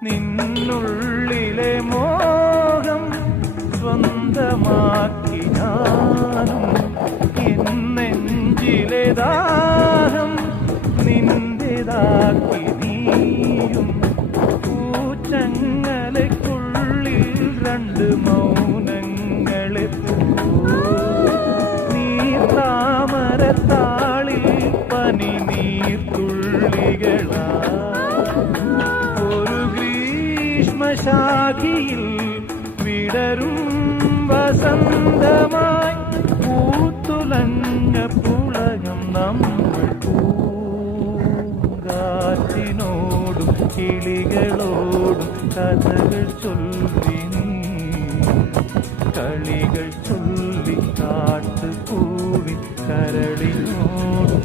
നിന്നുള്ളിലെ മോഹം സ്വന്തമാക്കി ഞാനും എന്നെഞ്ചിലെ ദാഹം നിന്റേതാക്കി നീയും പൂച്ചങ്ങലയ്ക്കുള്ളിൽ രണ്ട് മൗനങ്ങളെ നീ താമരത്താളിൽ പനി നീർത്തുള്ളികളാ ഒരു ഗ്രീഷ്മശാഖിയിൽ വിടരും വസന്തമായി പൂത്തുലഞ്ഞ പുളകം നമ്മൾ പൂങ്കാറ്റിനോടും കിളികളോടും കഥകൾ ചൊല്ലി നീ കളികൾ ചൊല്ലി കാട്ടുപൂവിൻ കരളിനോടും